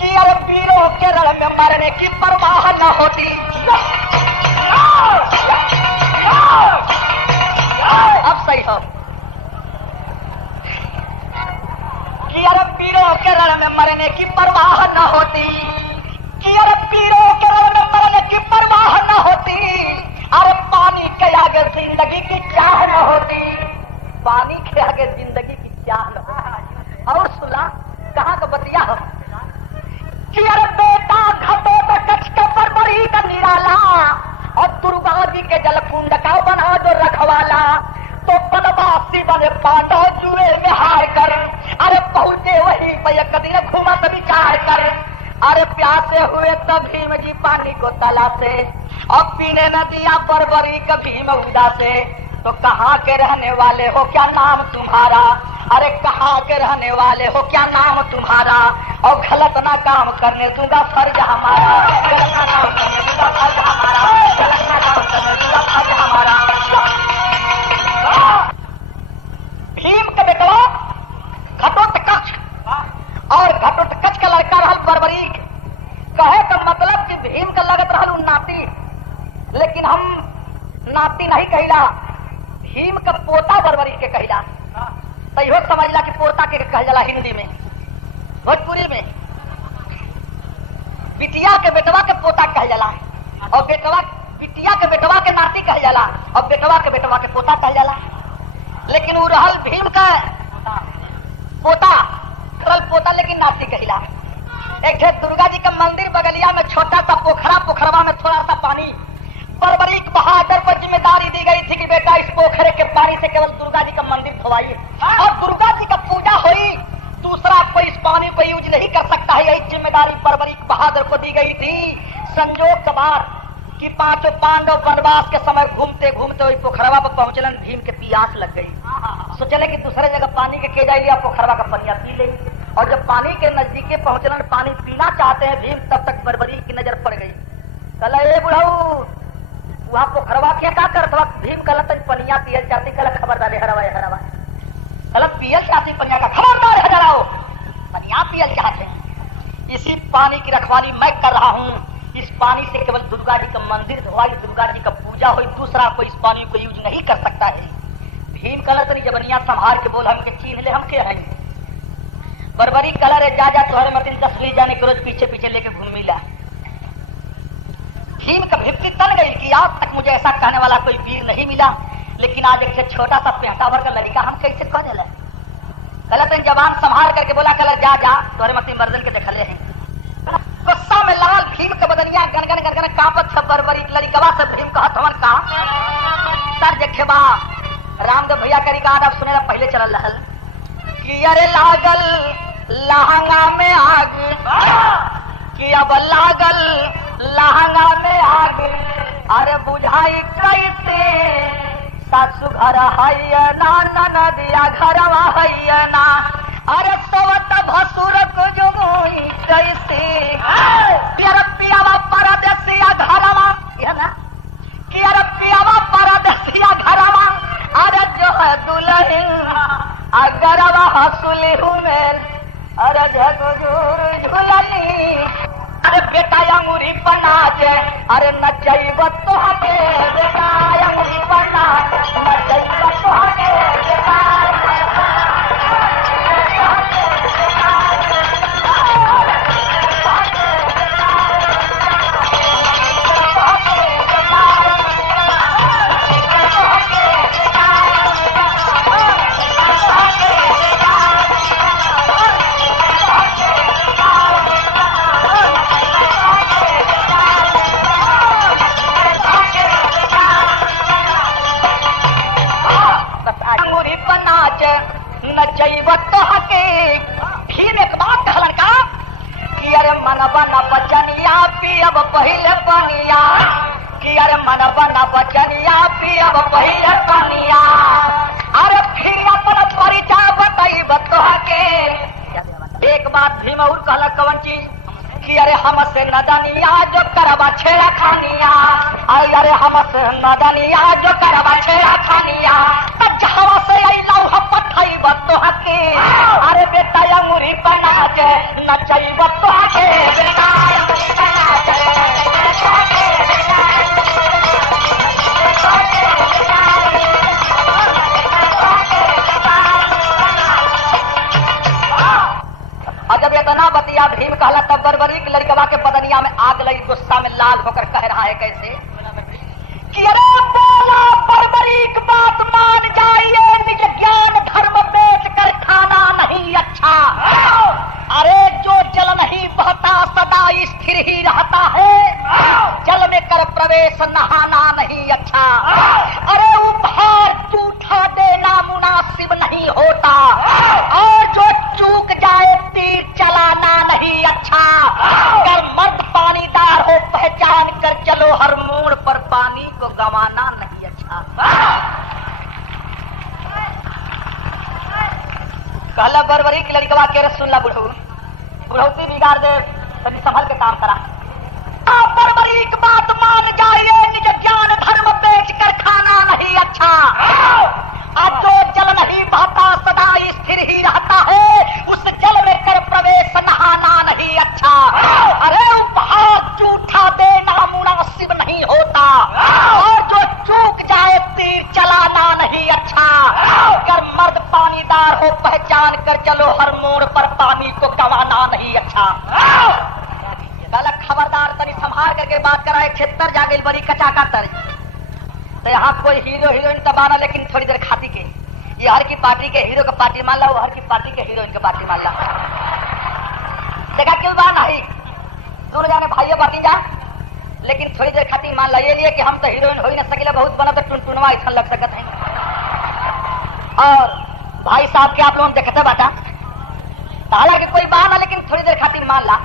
कि अरे वीरों के रण में मरने की परवाह न होती। अब सही हो कि अरे वीरों के रण में मरने की परवाह न होती। कि अरे वीरों के रण में मरने की परवाह न होती। अरे पानी के आगे जिंदगी की चाह न होती। पानी के आगे जिंदगी की चाह न होती। और सुना कहाँ का बतिया हो कि अरे बेटा घटो तो कच के बड़ी का निराला और दुर्गा जी के जलकुंड का बना जो रखवाला तो पदवासी बने पांडव जुए में हार कर। अरे पहुंचे वही एक दिन घूमा विचार कर। अरे प्यासे हुए तो भीम जी पानी को तला से और पीने न दिया बरबरी का भीम उदा से। तो कहाँ के रहने वाले हो, क्या नाम तुम्हारा? अरे कहाँ के रहने वाले हो, क्या नाम तुम्हारा? और गलत ना काम करने दूंगा फर्ज हमारा, गलत ना काम करने दूंगा फर्ज हमारा, गलत ना काम करने दूंगा फर्ज हमारा। भीम के बेटवा घटोत्कच और घटोत्कच का लड़का रहल बर्बरीक। कहे का मतलब कि भीम का लगत रहल नाती, लेकिन हम नाती नहीं कहिला, भीम का पोता बर्बरीक के कहिला। तो इहो समझला कि पोता के कह जाला हिंदी में, भोजपुरी में बिटिया के बेटवा के पोता कह जाला, और बेटवा बिटिया के बेटवा के नाती कह जाला, और बेटवा के बेटवा के पोता कह जाला। लेकिन वो रहल भीम का पोता, रहल पोता लेकिन नाती कहिला। एक ठे दुर्गा जी का मंदिर बगलिया में छोटा सा पोखरा, पोखरवा में थोड़ा सा पानी। बर्बरीक बहादुर को जिम्मेदारी दी गई थी कि बेटा इस पोखरे के पानी से केवल दुर्गा जी का मंदिर धोवाइए और दुर्गा जी का पूजा हुई, दूसरा कोई इस पानी को यूज नहीं कर सकता है। यही जिम्मेदारी बर्बरीक बहादुर को दी गई थी। संजोग कबार कि पांचों पांडव वनवास के समय घूमते घूमते वही पोखरवा पर पहुंचलन, भीम के प्यास लग गई। सोचले कि दूसरे जगह पानी के जाइए, पोखरवा का पनिया पी ले। और जब पानी के नजदीके पहुंचलन, पानी पीना चाहते हैं भीम, तब तक बर्बरीक की नजर पड़ गई। कल ए बुढ़ऊ वहाँ पोखरवा के क्या करता? भीम कल तक पनिया पियल चाहती, कल खबरदार हरवा हरवा कल पियल चाहती पनिया का, खबरदार हराओ, पनिया पियल चाहते। इसी पानी की रखवाली मैं कर रहा हूँ। इस पानी से केवल दुर्गा जी का मंदिर धोवाई, दुर्गा जी का पूजा हुई, दूसरा कोई इस पानी को यूज नहीं कर सकता है। भीम कलर तरी जबनिया संभाल के बोल, हमके चीन ले, हम के हैं। बर्बरीक कलर है, जा तुम्हारे मतीन तस्वीर जाने के रोज पीछे पीछे लेके घूम मिला। भीम का भिप्ति तन गई कि आज तक मुझे ऐसा कहने वाला कोई वीर नहीं मिला, लेकिन आज एक छोटा सा पेंटा भर का लड़का हम कैसे कहने लगे। गलत जवान संभाल करके बोला, कलर जा तुम्हारे मती मर्दन के देखले हैं। गुस्सा में लाल भीम के बदनिया गनगन गनगन कांपत सब बर्बरीक लड़कवा से भीम का हथवन का सर देखे बा। रामदेव भैया का रिकॉर्ड आप सुने पहले चल रहल कि अरे लागल लहंगा में आग, कि अब लागल लहंगा में आग, अरे बुझाई कैसे सासु घर हैना, ननदिया घरवा हैना, अरे सोवत भसुर को जोई कैसे, पियर पियावा परदेसिया घरवा, है ना कि अरे पियावा परदेसिया घरवा, अरे जो है दुल्हन अगरवा हसुली हुमेर, अरे झगुजूर झुलनी, अरे बेटा अंगूरी बनाज, अरे नचैब तो हके बेटा अंगूरी बनाज, नचैब तो हके बेटा। नचैबत तो हके। फिर एक बात कहलन का कि अरे मनबा न बचनिया पियब पहिले पनिया, कि अरे मनबा न बचनिया पियब पहिले पनिया, अरे फिर अपन परिचय बताइब तो हके। एक बात भीम और कहला कौन चीज कि अरे हमसे नदनिया जो करबा छेड़ा खानिया, अरे हमसे नदनिया जो करबा छेड़ा खानिया, जहवा से अइलौ हपथैब तो हके, अरे बेटा अंगूरी बना के नचैब तो हके, बेटा अंगूरी बना के। और जब इतना बतिया भीम कहला, तब बर्बरीक लड़कवा के बदनिया में आग लगी, गुस्सा में लाल होकर कह रहा है कैसे कि अरे बोला बर्बरीक बात मान जाइए, निज ज्ञान धर्म बेच कर खाना नहीं अच्छा, अरे जो जल नहीं बहता सदा स्थिर ही रहता है, जल में कर प्रवेश नहाना नहीं अच्छा, अरे उपहार झूठा देना मुनासिब नहीं होता, और जो चूक जाए तीर चलाना नहीं अच्छा, अगर मर्द पानीदार कहला बरबरी की लड़कवा के रे सुनला बुढ़ऊ बुढ़ौती बिगाड़ दे तनी संभल के काम करा। बरबरी की बात मान जाइए निज ज्ञान धर्म बेच कर खाना नहीं अच्छा। आज जो जल नहीं बहता सदा स्थिर ही रहता है उस जल में कर प्रवेश नहाना नहीं अच्छा। अरे उपहार झूठा देना मुनासिब नहीं होता और जो चूक जाए तीर चलाना नहीं अच्छा। अगर मर्द पानीदार हो पहचान कर चलो हर मोड़ पर पानी को गंवाना नहीं अच्छा। गलत खबरदार तनी संभाल करके बात कराए क्षेत्र जा गई बड़ी कचाका तर तो यहाँ कोई हीरो हीरोइन तबाना लेकिन थोड़ी देर खाती के ये हर की पार्टी के हीरो का पार्टी मान ला वो हर की पार्टी के हीरोइन का पार्टी मान ला। देखा क्यों बात नहीं दूर जाने भाइयों पार्टी जा लेकिन थोड़ी देर खाती मान ला ये लिए कि हम तो हीरोइन हो ही न सकेला बहुत बना तो टुनटुनवा ऐसा लग सकता है। और भाई साहब के आप लोग देखते बाटा हालांकि कोई बात है लेकिन थोड़ी देर खाती मान ला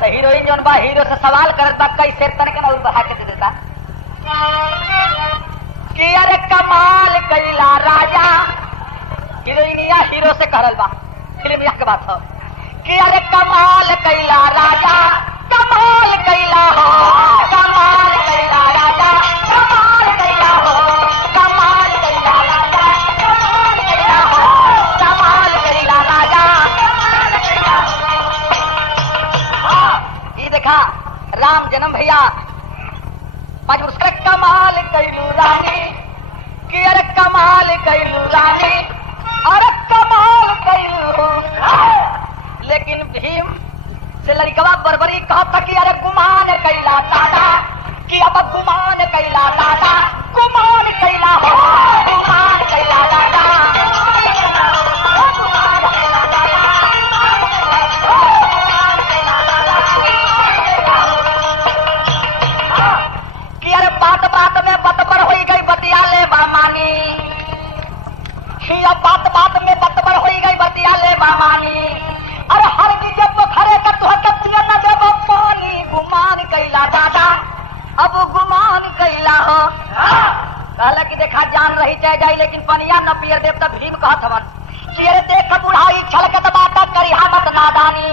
तो हीरोइन जो बा हीरो से सवाल करत बा कैसे तरह और बढ़ा के दे देता कि अरे कमाल कैला राजा। हीरोइनिया हीरो से कहल बा फिल्म यह के बात हो कि अरे कमाल कैला राजा कमाल कैला हो कमाल कैला राजा कमाल कैला हो कमाल कैला राजा कमाल कैला हो कमाल कैला राजा। ये देखा राम जन्म भैया पांच उसका कमाल कैलू रानी कि अरे कमाल कैलू रानी अरे कमाल कैलू। लेकिन भीम से लड़कवा बरबरी कहा था कि अरे गुमान कैला दादा कि अब गुमान कैला दादा गुमान कैला हो गुमान कैला दादा। बात बात में बतबर हो गई बतिया ले बामानी बात बात में बतबर हो गई बतिया ले बामानी। अरे हर की जब खरे का तुहर न जब पानी गुमान कैला दादा अब गुमान कैला हो। कहला कि देखा जान रही चाहे जाए लेकिन पनिया न पियर देव तब भीम कहत हवन कि अरे देख बुढ़ाई छलकत बात करिहा मत नादानी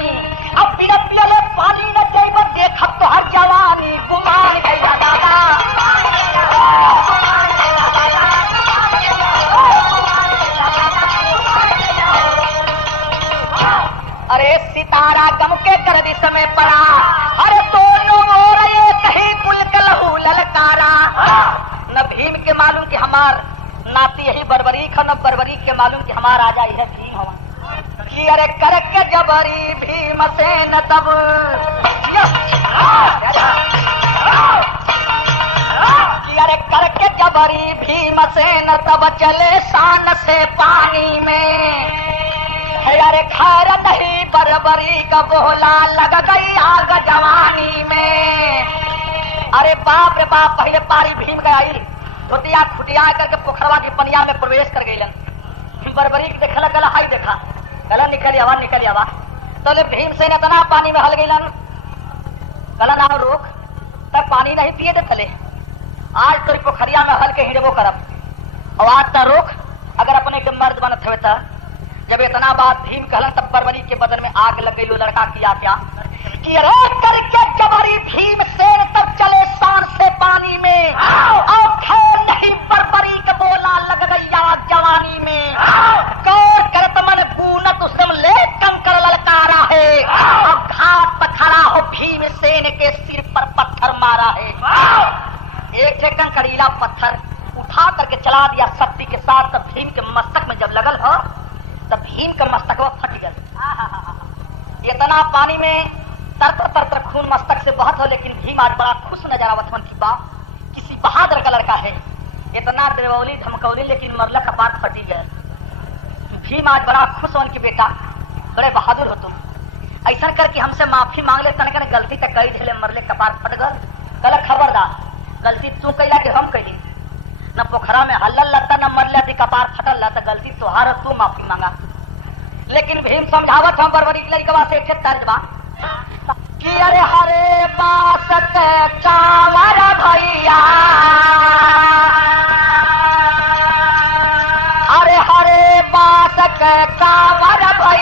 अब बिना पियले पानी न जाइब देख तो हर जवानी गुमान कैला दादा। अरे सितारा गम के कर दिस में पड़ा अरे दोनों और ये कहीं पुल कलहू ललकारा। न भीम के मालूम कि हमार नाती यही बरबरी न बरबरी के मालूम कि हमार राजा यह भीम हवा कि अरे करके जबरी भीम से न तब कि अरे करके जबरी भीम से न तब चले शान से पानी में। अरे खैर नहीं बरबरी का बोला लग गई आग जवानी में। अरे बाप रे बाप पहले पारी भीम का आई धोतिया खुटिया करके पोखरवा की पनिया में प्रवेश कर गई। बरबरी की देखा गला हाई देखा गला निकल आवा तो ले भीम से इतना पानी में हल गई गला ना रोक तब पानी नहीं पिए थे थले आज तो पोखरिया में हल के हिड़बो करब और आज तो रोक अगर अपने के मर्द बनत हुए था। जब इतना बात भीम कहलन तब बरबरी के बदन में आग लग गई। लो लड़का किया क्या कि अरे करके जबरी भीम से तब चले शान से पानी में और खैर नहीं बरबरी का बोला लग गई आग जवानी में। गौर करत मन गूनत उसम ले कंकर ललकारा है अब घाट पर खड़ा हो भीम सेन के सिर पर पत्थर मारा है। एक से कंकरीला पत्थर उठा करके चला दिया शक्ति के साथ। तब भीम के मस्तक में जब लगल हो तब भीम का मस्तक फट गया। इतना पानी में तर खून मस्तक से बहत हो लेकिन भीम आज बड़ा खुश नजर आवत मन की बात किसी बहादुर का लड़का है। इतना देवौली धमकौली लेकिन मरला का बात फटी गया। भीम आज बड़ा खुश हो कि बेटा बड़े बहादुर हो तुम ऐसा करके हमसे माफी मांग ले तन गलती तक कही झेले मरले कपार फट गल। गलत खबरदार गलती तू कैला कि हम कैली न पोखरा में हल्लल लता न मरला थी कपार फटल लता गलती तोहार तू माफी मांगा। लेकिन भीम समझावत हम बरबरी की लड़कवा से एक तर्जबा कि अरे हरे बात कावर भैया अरे हरे बात कावर भैया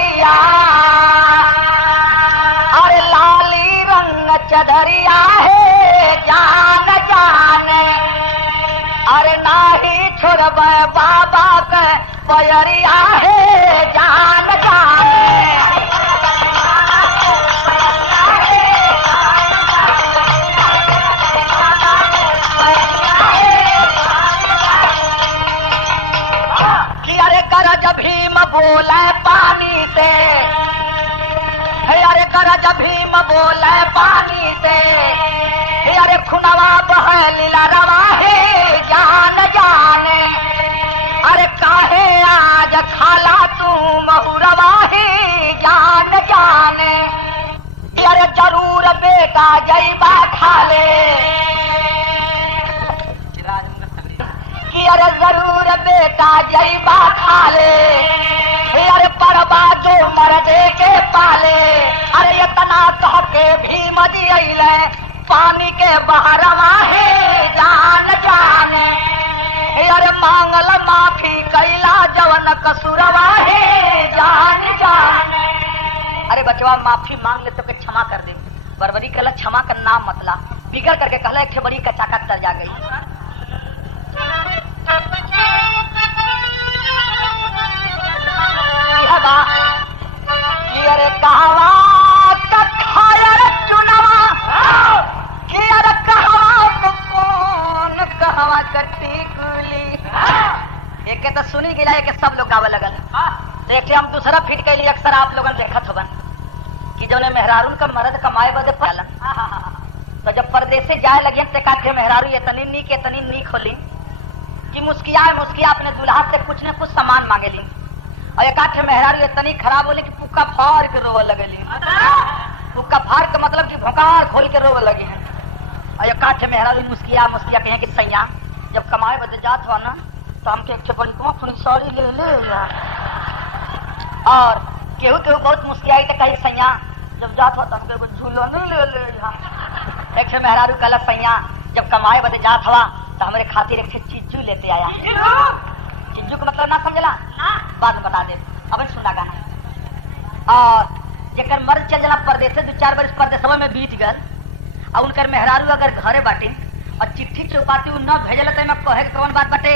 बाबा के बयरिया है जान जाने। कि अरे गरज भीम बोले पानी से, अरे गरज भीम बोले पानी से, अरे खुनवा बह लीला रवा है जान जाने। अरे काहे आज खाला तू महुरवा है जान जाने। अरे जरूर बेटा जईबा खाले, कि अरे जरूर बेटा जईबा खाले। अरे परबा जो मर्दे के पाले। अरे इतना कह के भीम जी अइले पानी के बहरवा है जान जाने। अरे मांगल माफी कैला जवन कसुरवा है जान जाने। अरे बचवा माफी मांग ले तो के क्षमा कर दे। बरबरी कहला क्षमा का नाम मतला, बिगड़ करके कहला एक बड़ी कचाका तर जा गई। अरे कहवा चुनवा, कि अरे कहवा कौन कहवा कटी गुली। एक तो सुनी गिला एक सब लोग गावे लगल। एक हम दूसरा फिट के लिए अक्सर आप लोगन देखत होबन कि जो मेहरारून का मर्द कमाए बदे पालन, तो जब परदेसे जाए लगे ते काठे मेहरारू इतनी नीक होली कि मुस्किया अपने दुल्हा से कुछ न कुछ सामान मांगेली। और एक आठे मेहरारू इतनी खराब होली कि पुक्का फाड़ के रोवे लगेली। पुक्का फाड़ के मतलब कि भोकाल खोल के रोवे लगे हैं। और एक आठे मेहरारू मुस्किया कहे कि सैया जब कमाए बदे जात हुआ ना तो हमके एक बड़ी खुली साड़ी ले ले। और केहू बहुत मुस्कियाई तो कही सैया जब जात हुआ तो हमके झूलने ले ले। एक मेहरारू कहला सैया जब कमाए बदे जात हुआ तो हमारे खातिर एक चिज्जू लेते आया। चिज्जू का मतलब ना समझला, बात बता दे अब सुना गाना। और जेकर मर्द चल जना परदेसे 2-4 बरस परदेसवा में बीत गल और उनकर मेहरारू अगर घरे बाटे और चिट्ठी चौपाती न भेजल तो मैं कहे कौन बात बाटे।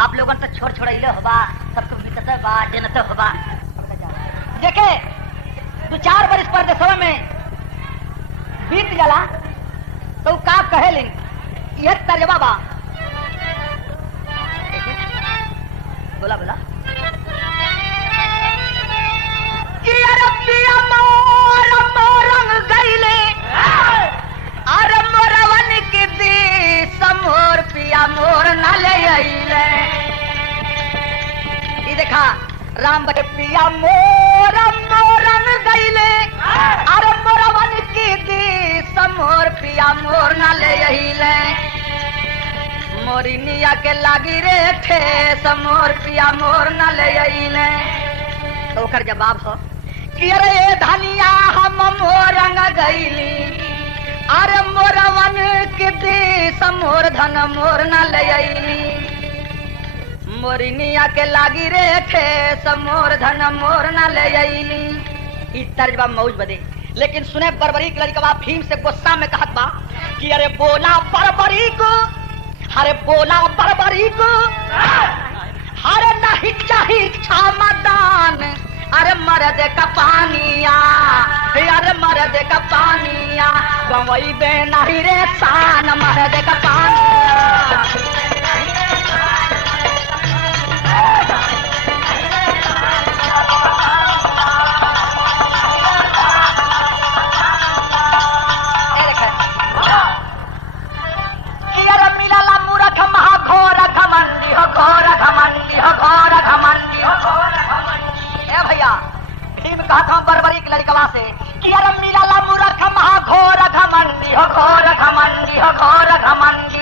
आप लोगन तो छोड़ले होबा, सबको बीतते बा जनते होबा। देखे 2-4 बरस परदेसवा में बीत गला तो का कहेलिन यह तर्जमा बा। बोला कि अरे पिया मोर मोरंग गईले, अरे मोरवन की दी समोर पिया मोर न ले अइले। ये देखा राम बटे पिया मोर मोरंग गईले, अरे मोरवन की दी समोर पिया मोर न ले अइले। मोरिनिया के लागी रे ठे समोर पिया मोर न ले अइले। तो ओकर जवाब हो कि अरे धनिया हम मोरंग गईली, अरे मोरवन के दे समोर धन मोर न ले अइली। मोरिनिया के लागी रे ठे समोर धन मोर न ले अइली। ई तर्जमा मौज बदे। लेकिन सुने बरबरी के लड़का भीम से गुस्सा में कहत बा कि अरे बोला बरबरी को, अरे बोला बरबरी को, अरे नहीं चाहिए क्षमदान, अरे मर्द का पानिया, अरे मर्द का पानिया गवई बे नहीं रे शान मर्द का पानिया। कहता हूँ बरबरी की लड़कवा से कि अरे मिला मूर्ख महा घोर घमंडी हो, घोर घमंडी हो, घोर घमंडी।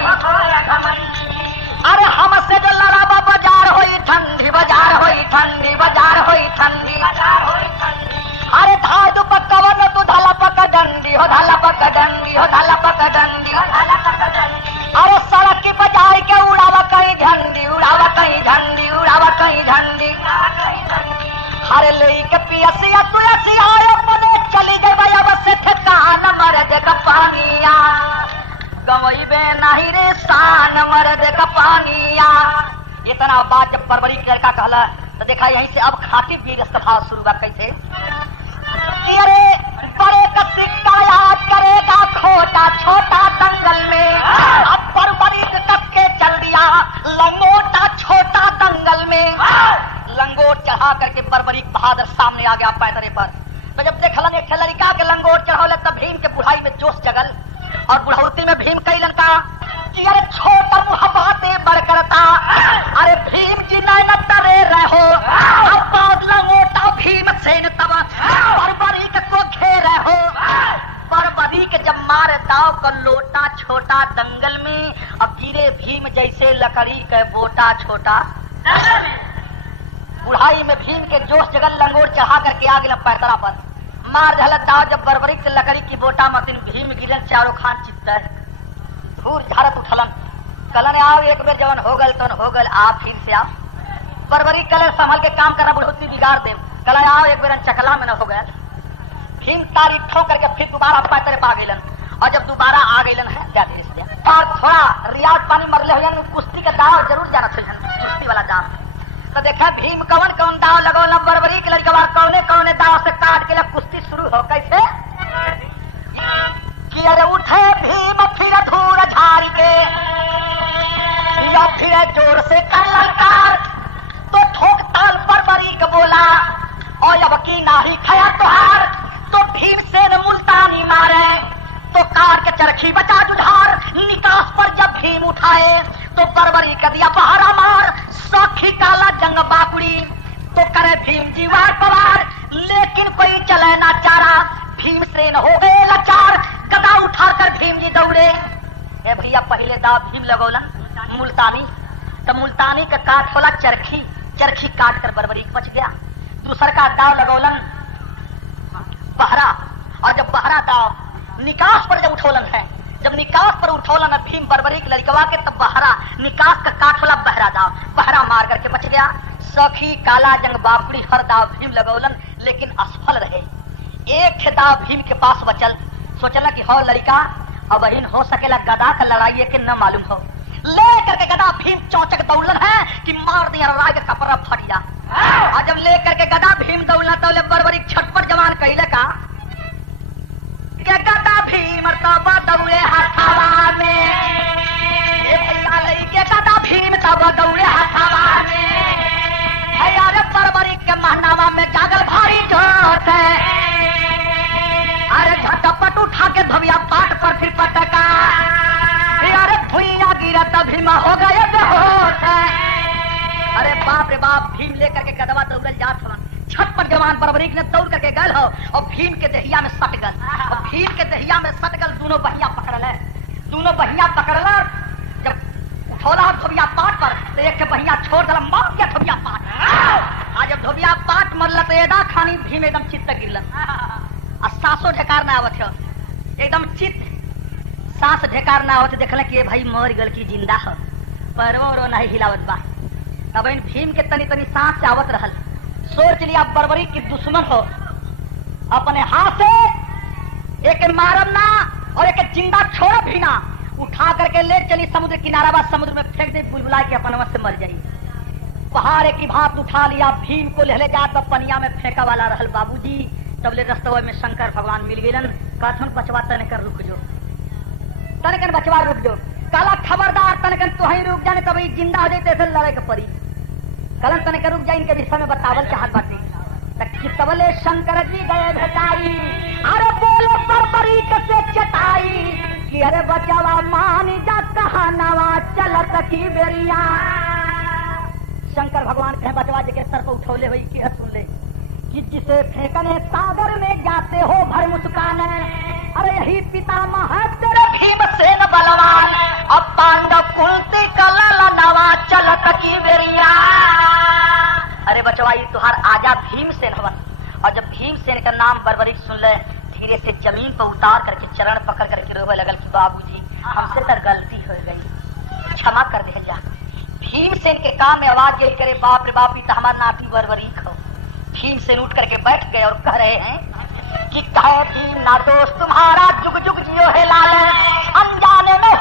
अरे हमसे जो लड़ावा बाजार होई ठंडी, बाजार होई ठंडी, बाजार होई ठंडी। अरे धार दो पक्कवन तू धाला पक डंडी हो, धाला पक डंडी हो, धाला पक डंडी। अरे सड़क की बजाय के उड़ावा कहीं झंडी, उड़ावा कहीं झंडी, उड़ावा कहीं झंडी। अरे ले के पियसिया तुलसी आए पदे चली गई भैया बस ठेकान मर्द का पानिया गवई बे नहीं रे शान मर्द का पानिया। इतना बात जब परवरी के लड़का कहला तो देखा यहीं से अब खाटी वीर सभा शुरू हुआ। कैसे अरे बड़े का सिक्का याद करेगा खोटा छोटा दंगल में, अब परवरी के चल दिया लंगोटा छोटा दंगल में। लंगोट चढ़ा करके बर्बरी बहादुर सामने आ गया पैतरे पर। तो जब देखलन एक लड़का के लंगोट चढ़ावले तब भीम के बुढ़ाई में जोश जगल और बुढ़ौती में भीम कई लंका कि अरे छोटा बातें बड़ करता, अरे भीम जी न तरे रहो, अब बादला मोटा भीम सेन तब बर्बरी को घेरे हो। बर्बरी के जब मार दाव का लोटा छोटा दंगल में, अब गिरे भीम जैसे लकड़ी के बोटा छोटा। बुढ़ाई में भीम के जोश जगल लंगोट चढ़ा करके आ गया पैतरा पर मार झलक दाव। जब बर्बरी से लकड़ी की बोटा मतीन भीम गिरन चारों खान चित्त धूर झारत उठलन। कलन आओ एक बेर जवन हो गल तवन हो गल, आप फिर से आओ। बर्बरी कलर संभल के काम करना बुढ़ोती बिगाड़ दे। कल आओ एक बेर चकला में न हो गया। भीम तारी ठोक करके फिर दोबारा पैतरे पा गलन और जब दोबारा आ गलन है क्या देश और थोड़ा रियाज पानी मरले हो कुश्ती का दाव जरूर जाना था, कुश्ती वाला दाव। तो देखा भीम कौन कौन दाव लगौल बर्बरी के लड़का कौने कौने दाव से काट के कुश्ती शुरू हो। कैसे कि अरे उठे भीम फिर धूर झाड़ी के फिर जोर से कर ललकार तो ठोक ताल बर्बरी को बोला और अब की नाही खया तुहार तो भीम से मुल्तानी मारे तो कार के चरखी बचा जुझार। निकास पर जब भीम उठाए तो बर्बरी कर दिया पहाड़ा मार। सखी काला जंग बाकुड़ी तो करे भीम जी वार पवार, लेकिन कोई चले ना चारा भीम से न हो गए लाचार। गदा उठाकर भीम जी दौड़े। ए भैया पहले दाव भीम लगौलन मुल्तानी, तो मुल्तानी का काट होला चरखी, चरखी काट कर बर्बरी बच गया। दूसरा का दाव लगौलन बहरा, और जब बहरा दाव निकास पर जब उठोलन है, जब निकास पर उठोलन भीम बर्बरी के लड़कवा के तब बहरा निकास का काट होला बहरा दाव, बहरा मार करके बच गया। सखी काला जंग बाकुड़ी हर दाव भीम लगौलन लेकिन असफल रहे। एक दाव भीम के पास बचल, सोचला कि हो लड़का अब बहन हो सकेला गदा का लड़ाई के न मालूम हो। ले करके गदा भीम चौचक दौड़लन है कि मार दिया राय का कपड़ा फट जा। और जब ले करके गदा भीम दौड़ना तो बर्बरी छटपट जवान कहले का गदा भीम तब दौड़े हथवा में, गदा भीम तब दौड़े हथवा में। अरे बर्बरी के महनावा में जागल भारी जोत है। अरे झटपट उठा के धविया पाट पर फिर पटका, अरे भुइया गिरा तब भीम हो गए बेहोश है। अरे बाप रे बाप भीम लेकर के गदवा दौड़ल जात हवा। छटपट जवान बर्बरी ने दौड़ करके गल हो और भीम के दहिया में सट गल, और भीम के दहिया में सट गल। दोनों बहिया पकड़ल है, दोनों बहिया पकड़ल। जब उठौला धोबिया पाट पर तो एक के बहिया छोड़ दिला, मार दिया धोबिया पाट। आज जब धोबिया पाट मरल तो एदा खानी भीम एकदम चित्त गिरल और सांसों ढेकार ना आवत हो, एकदम चित्त सांस ढेकार ना आवत। देखल कि भाई मर गल की जिंदा हो, पैरवो रो नहीं हिलावत बा। अब इन भीम के तनी तनी सांस आवत रहल। सोच लिया बर्बरी की दुश्मन हो, अपने हाथ से एक मारम ना और एक जिंदा छोड़ भी ना, उठा करके ले चली समुद्र किनारा बा, समुद्र में फेंक दे, बुलबुला के अपन से मर जाई। पहाड़ की भात उठा लिया, भीम को ले जात पनिया में फेंका वाला रहल बाबूजी। तब ले रस्तवा में शंकर भगवान मिल गए। कथन बचवा तने कर रुक जो, तनकन बचवा रुक जो, काला खबरदार तनकन तो ही रुक जाने तब जिंदा हो जाते थे लड़ाई के परी। कलन तने के रुक जाए, इनके विषय में बतावल चाहत बाटी। तबले शंकर जी गए भेटाई, अरे बोलो बर्बरी से चटाई कि अरे बचावा मान जा कहानावा चलत की बेरिया। शंकर भगवान कहे बचवा जी के सर पर उठौले हुई की सुन ले कि जिसे फेंकने सागर में जाते हो भर मुस्कान। अरे यही पितामह है तेरे भीमसेन बलवान, अब पांडव कुंती कलल नवा चलत की बेरिया। अरे बचवाई तुहार आजा भीमसेन हवन। और जब भीमसेन का नाम बर्बरी सुन ले, धीरे से जमीन पर उतार करके चरण पकड़ करके रोवे लगल कि बाबूजी हमसे तो गलती हो गई, क्षमा कर दे जा। भीमसेन के कान में आवाज यही करे, बाप रे बाप तो हमारा नाती बर्बरी खो। भीमसेन उठ करके बैठ गए और कह रहे हैं कि कहे भीम ना दोस्त तुम्हारा जुग जुग जियो है लाल, अनजाने में